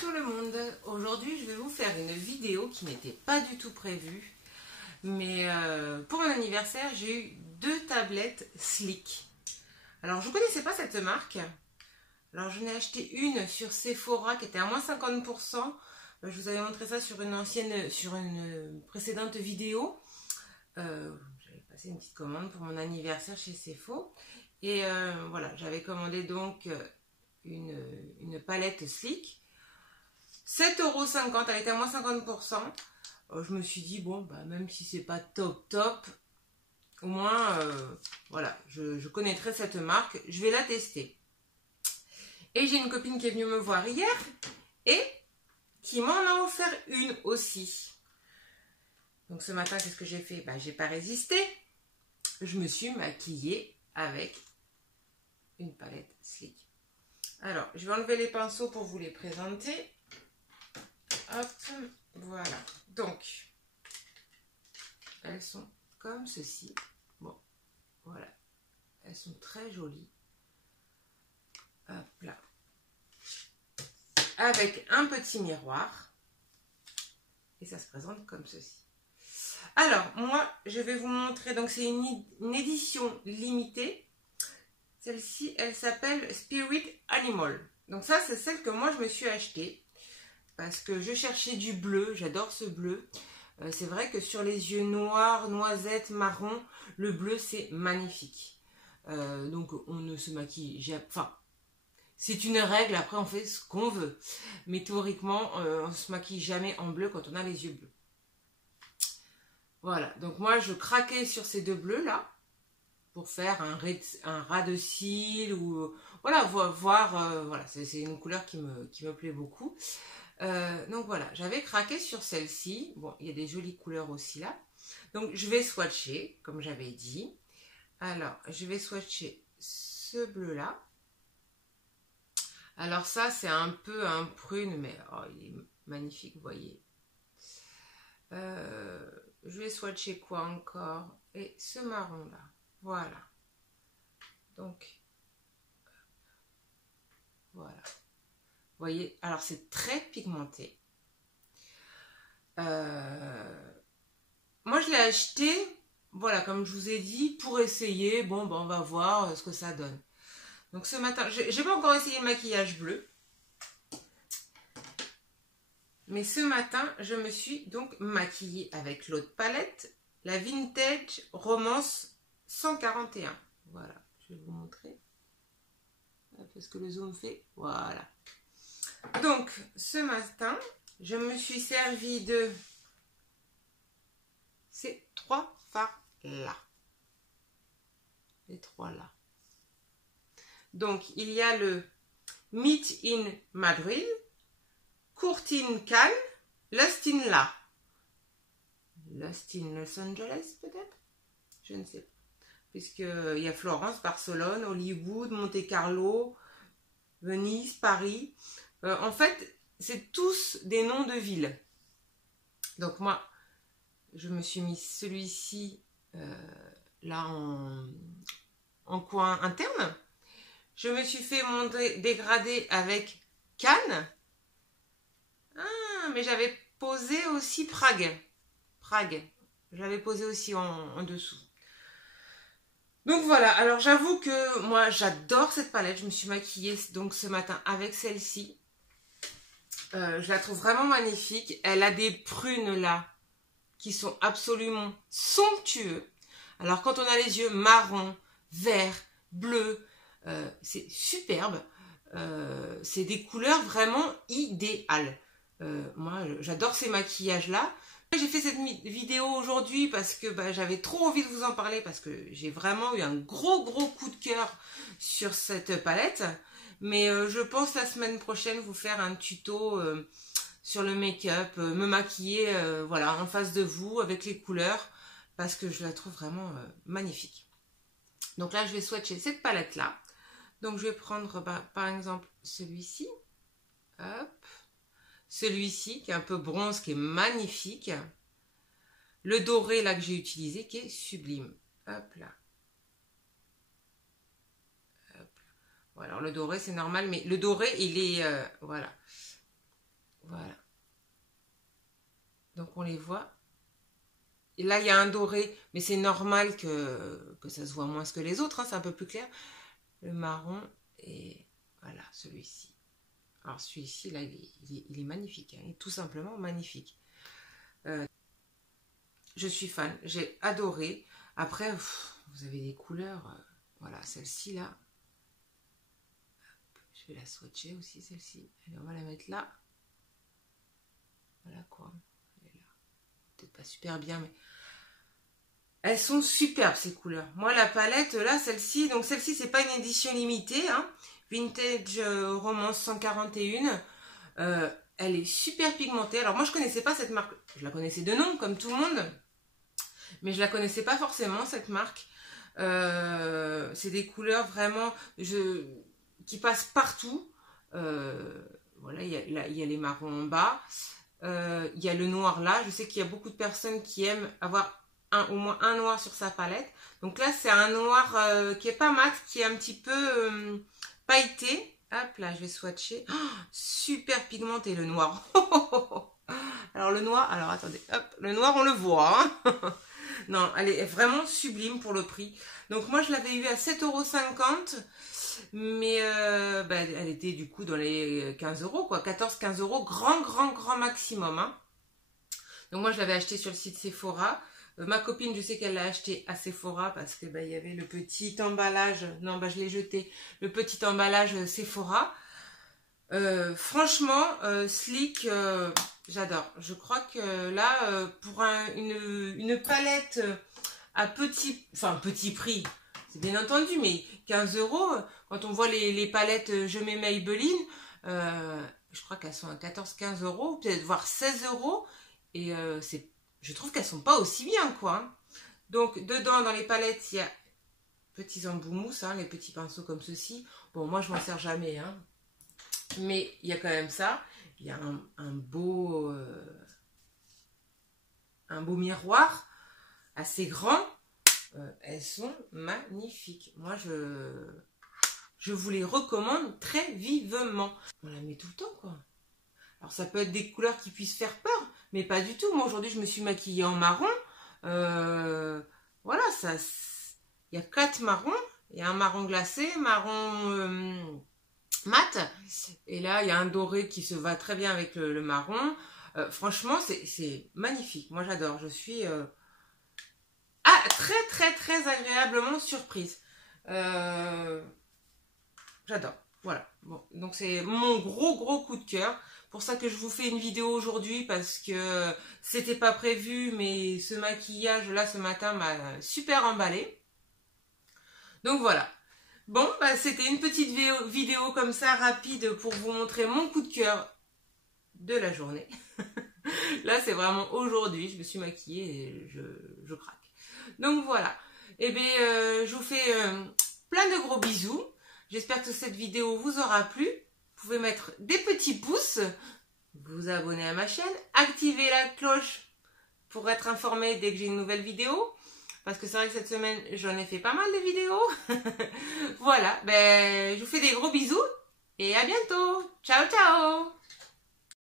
tout le monde, aujourd'hui je vais vous faire une vidéo qui n'était pas du tout prévue, mais pour mon anniversaire j'ai eu 2 tablettes Slick. Alors je ne connaissais pas cette marque, alors j'en ai acheté une sur Sephora qui était à moins 50%, je vous avais montré ça sur une précédente vidéo. J'avais passé une petite commande pour mon anniversaire chez Sephora et voilà, j'avais commandé donc une palette Slick. 7,50 €, elle était à moins 50%. Je me suis dit, bon, bah, même si c'est pas top, au moins, voilà, je connaîtrai cette marque, je vais la tester. Et j'ai une copine qui est venue me voir hier et qui m'en a offert une aussi. Donc ce matin, qu'est-ce que j'ai fait? Bah, j'ai pas résisté. Je me suis maquillée avec une palette Slick. Alors, je vais enlever les pinceaux pour vous les présenter. Hop, voilà. Donc, elles sont comme ceci. Bon, voilà. Elles sont très jolies. Hop là. Avec un petit miroir. Et ça se présente comme ceci. Alors, moi, je vais vous montrer. Donc, c'est une édition limitée. Celle-ci, elle s'appelle Spirit Animal. Donc ça, c'est celle que moi, je me suis achetée. Parce que je cherchais du bleu, j'adore ce bleu. C'est vrai que sur les yeux noirs, noisettes, marron, le bleu c'est magnifique. Donc on ne se maquille, enfin c'est une règle, après on fait ce qu'on veut. Mais théoriquement on ne se maquille jamais en bleu quand on a les yeux bleus. Voilà, donc moi je craquais sur ces 2 bleus là pour faire un ras de cils ou voilà, voilà, c'est une couleur qui me plaît beaucoup. Donc voilà, j'avais craqué sur celle-ci. Bon, il y a des jolies couleurs aussi là. Donc je vais swatcher, comme j'avais dit. Alors, je vais swatcher ce bleu-là. Alors ça, c'est un peu un prune, mais oh, il est magnifique, vous voyez. Je vais swatcher quoi encore? Et ce marron-là. Voilà. Donc, voilà. Vous voyez, alors c'est très pigmenté. Moi je l'ai acheté, voilà, comme je vous ai dit, pour essayer. Bon, ben, on va voir ce que ça donne. Donc ce matin, j'ai pas encore essayé le maquillage bleu. Mais ce matin, je me suis donc maquillée avec l'autre palette, la Vintage Romance 141. Voilà, je vais vous montrer. Parce que le zoom fait, voilà. Donc, ce matin, je me suis servi de ces 3 fards-là. Les 3 là. Donc, il y a le Meet in Madrid, Court in Cannes, Lost in là. Lost in Los Angeles, peut-être? Je ne sais pas. Puisqu'il y a Florence, Barcelone, Hollywood, Monte-Carlo, Venise, Paris. En fait, c'est tous des noms de villes. Donc moi, je me suis mis celui-ci là en coin interne. Je me suis fait mon dégradé avec Cannes. Ah, mais j'avais posé aussi Prague. J'avais posé aussi en dessous. Donc voilà, alors j'avoue que moi j'adore cette palette. Je me suis maquillée donc ce matin avec celle-ci. Je la trouve vraiment magnifique. Elle a des prunes là qui sont absolument somptueux. Alors quand on a les yeux marron, vert, bleu, c'est superbe. C'est des couleurs vraiment idéales. Moi j'adore ces maquillages là. J'ai fait cette vidéo aujourd'hui parce que bah, j'avais trop envie de vous en parler parce que j'ai vraiment eu un gros coup de cœur sur cette palette. Mais je pense la semaine prochaine vous faire un tuto sur le make-up, me maquiller voilà, en face de vous avec les couleurs parce que je la trouve vraiment magnifique. Donc là, je vais swatcher cette palette-là. Donc je vais prendre par exemple celui-ci. Hop. Celui-ci qui est un peu bronze, qui est magnifique. Le doré là que j'ai utilisé qui est sublime. Hop là. Bon, alors le doré c'est normal, mais le doré il est voilà. Voilà. Donc on les voit. Et là, il y a un doré, mais c'est normal que ça se voit moins que les autres, hein, c'est un peu plus clair. Le marron et voilà, celui-ci. Alors celui-ci, là, il est magnifique, hein, il est tout simplement magnifique. Je suis fan, j'ai adoré. Après, vous avez des couleurs, voilà, celle-ci, là. Je vais la swatcher aussi, celle-ci. Allez, on va la mettre là. Voilà quoi. Elle est là. Peut-être pas super bien, mais... Elles sont superbes ces couleurs. Moi la palette là, celle-ci, donc celle-ci c'est pas une édition limitée, hein. Vintage Romance 141. Elle est super pigmentée. Alors moi je connaissais pas cette marque. Je la connaissais de nom comme tout le monde, mais je la connaissais pas forcément cette marque. C'est des couleurs vraiment qui passent partout. Voilà, il y a les marrons en bas. Il y a le noir là. Je sais qu'il y a beaucoup de personnes qui aiment avoir au moins un noir sur sa palette. Donc là, c'est un noir qui est pas mat, qui est un petit peu pailleté. Hop, là, je vais swatcher. Oh, super pigmenté, le noir. Alors, le noir, alors attendez, hop, le noir, on le voit. Hein. Non, elle est vraiment sublime pour le prix. Donc, moi, je l'avais eu à 7,50 €. Mais elle était du coup dans les 15 €, quoi. 14-15 €, grand maximum. Hein. Donc, moi, je l'avais acheté sur le site Sephora. Ma copine, je sais qu'elle l'a acheté à Sephora parce que il y avait le petit emballage. Non, je l'ai jeté. Le petit emballage Sephora. Franchement, Sleek, j'adore. Je crois que là, pour une palette à petit prix, c'est bien entendu, mais 15 €, quand on voit les palettes Je mets Maybelline, je crois qu'elles sont à 14-15 €, peut-être voire 16 €. Et je trouve qu'elles sont pas aussi bien, quoi. Hein. Donc, dedans, dans les palettes, il y a petits embouts mousse, hein, les petits pinceaux comme ceci. Bon, moi, je m'en sers jamais, hein. Mais il y a quand même ça. Il y a un beau miroir, assez grand. Elles sont magnifiques. Moi, je vous les recommande très vivement. On la met tout le temps, quoi. Alors, ça peut être des couleurs qui puissent faire peur, mais pas du tout. Moi, aujourd'hui, je me suis maquillée en marron. Voilà, il y a 4 marrons. Il y a un marron glacé, marron mat. Et là, il y a un doré qui se va très bien avec le marron. Franchement, c'est magnifique. Moi, j'adore. Je suis très agréablement surprise. J'adore. Voilà. Bon, donc, c'est mon gros coup de cœur. Pour ça que je vous fais une vidéo aujourd'hui parce que c'était pas prévu, mais ce maquillage là ce matin m'a super emballé. Donc voilà. Bon, c'était une petite vidéo comme ça rapide pour vous montrer mon coup de cœur de la journée. Là c'est vraiment aujourd'hui, je me suis maquillée et je craque. Donc voilà. Et bien je vous fais plein de gros bisous. J'espère que cette vidéo vous aura plu. Vous pouvez mettre des petits pouces, vous abonner à ma chaîne, activer la cloche pour être informé dès que j'ai une nouvelle vidéo. Parce que c'est vrai que cette semaine, j'en ai fait pas mal de vidéos. Voilà, je vous fais des gros bisous et à bientôt. Ciao, ciao!